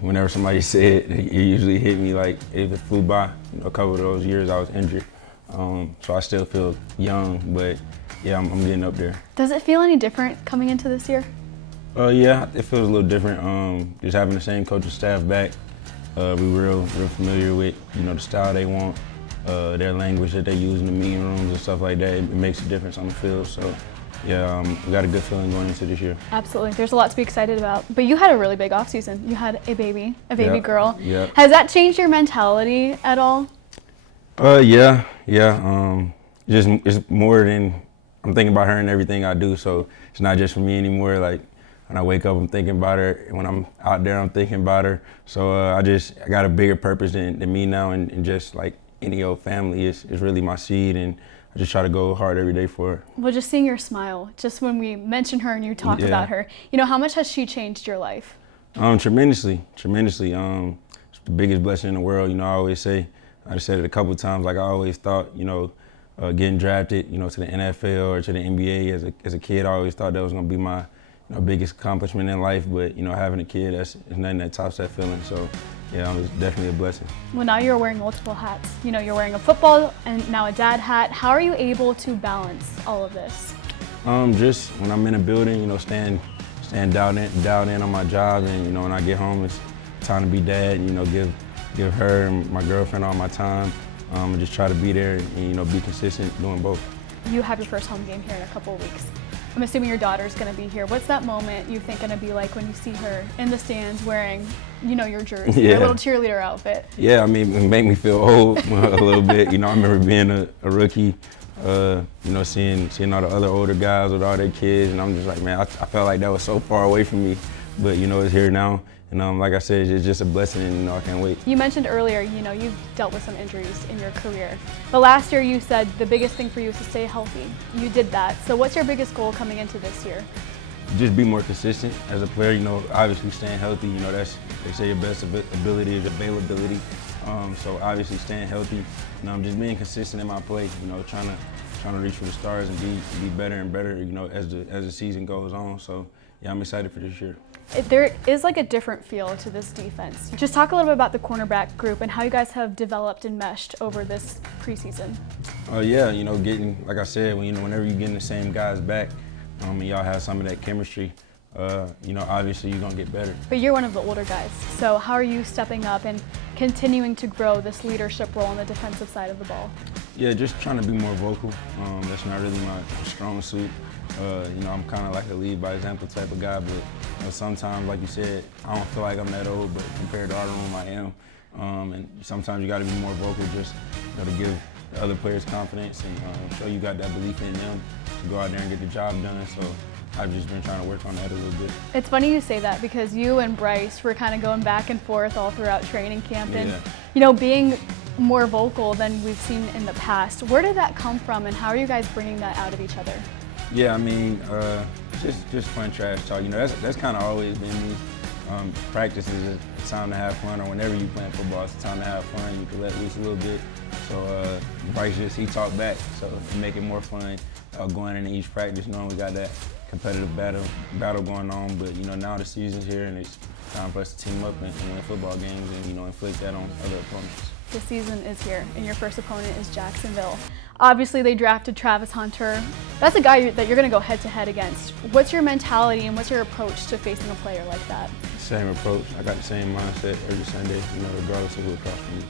Whenever somebody said it, it usually hit me like if it flew by. You know, a couple of those years I was injured. So I still feel young, but yeah, I'm getting up there. Does it feel any different coming into this year? Yeah, it feels a little different. Just having the same coaching staff back, we're real familiar with, you know, the style they want, their language that they use in the meeting rooms and stuff like that. It makes a difference on the field. So yeah, we got a good feeling going into this year. Absolutely. There's a lot to be excited about. But you had a really big offseason. You had a baby girl. Yeah. Has that changed your mentality at all? Yeah. Just it's more than I'm thinking about her in everything I do. So it's not just for me anymore. Like when I wake up, I'm thinking about her. When I'm out there, I'm thinking about her. So I got a bigger purpose than me now, and just like any old family is really my seed, and I just try to go hard every day for her. Well, just seeing your smile, just when we mention her and you talk about her, you know, how much has she changed your life? Tremendously. It's the biggest blessing in the world. You know, I always say, I just said it a couple of times, like I always thought, you know, getting drafted, you know, to the NFL or to the NBA as a kid, I always thought that was gonna be my biggest accomplishment in life. But you know, having a kid, it's nothing that tops that feeling. So yeah, it's definitely a blessing. Well, now you're wearing multiple hats. You know, you're wearing a football and now a dad hat. How are you able to balance all of this? Just when I'm in a building, you know, staying dialed in on my job, and you know, when I get home, it's time to be dad. And, you know, give her and my girlfriend all my time, and just try to be there and you know, be consistent doing both. You have your first home game here in a couple of weeks. I'm assuming your daughter's going to be here. What's that moment you think going to be like when you see her in the stands wearing, you know, your jersey, your little cheerleader outfit? Yeah, I mean, it made me feel old a little bit. You know, I remember being a rookie, you know, seeing all the other older guys with all their kids, and I'm just like, man, I felt like that was so far away from me. But you know, it's here now. And like I said, it's just a blessing, and you know, I can't wait. You mentioned earlier, you know, you've dealt with some injuries in your career. But last year you said the biggest thing for you is to stay healthy. You did that. So what's your biggest goal coming into this year? Just be more consistent as a player. You know, obviously staying healthy, you know, they say your best ability is availability. So obviously staying healthy, and I'm just being consistent in my play, you know, trying to reach for the stars and be better and better, you know, as the season goes on. So yeah, I'm excited for this year. There is like a different feel to this defense. Just talk a little bit about the cornerback group and how you guys have developed and meshed over this preseason. Yeah, you know, like I said, whenever you're getting the same guys back, and y'all have some of that chemistry, you know, obviously you're gonna get better. But you're one of the older guys, so how are you stepping up and continuing to grow this leadership role on the defensive side of the ball? Yeah, just trying to be more vocal. That's not really my strong suit. You know, I'm kind of like a lead by example type of guy, but you know, sometimes, like you said, I don't feel like I'm that old, but compared to our room, I am. And sometimes you got to be more vocal, just you know, to give the other players confidence and show you got that belief in them to go out there and get the job done. So I've just been trying to work on that a little bit. It's funny you say that because you and Bryce were kind of going back and forth all throughout training camp, and you know, being more vocal than we've seen in the past. Where did that come from, and how are you guys bringing that out of each other? Yeah, I mean, just fun trash talk. You know, that's kind of always been me. Practice is a time to have fun, or whenever you playing football, it's a time to have fun. You can let loose a little bit. So Bryce he talked back, so to make it more fun, going into each practice, knowing we got that competitive battle going on. But you know, now the season's here, and it's time for us to team up and win football games, and you know, inflict that on other opponents. The season is here, and your first opponent is Jacksonville. Obviously, they drafted Travis Hunter. That's a guy that you're going to go head-to-head against. What's your mentality and what's your approach to facing a player like that? Same approach. I got the same mindset every Sunday, you know, regardless of who across from me.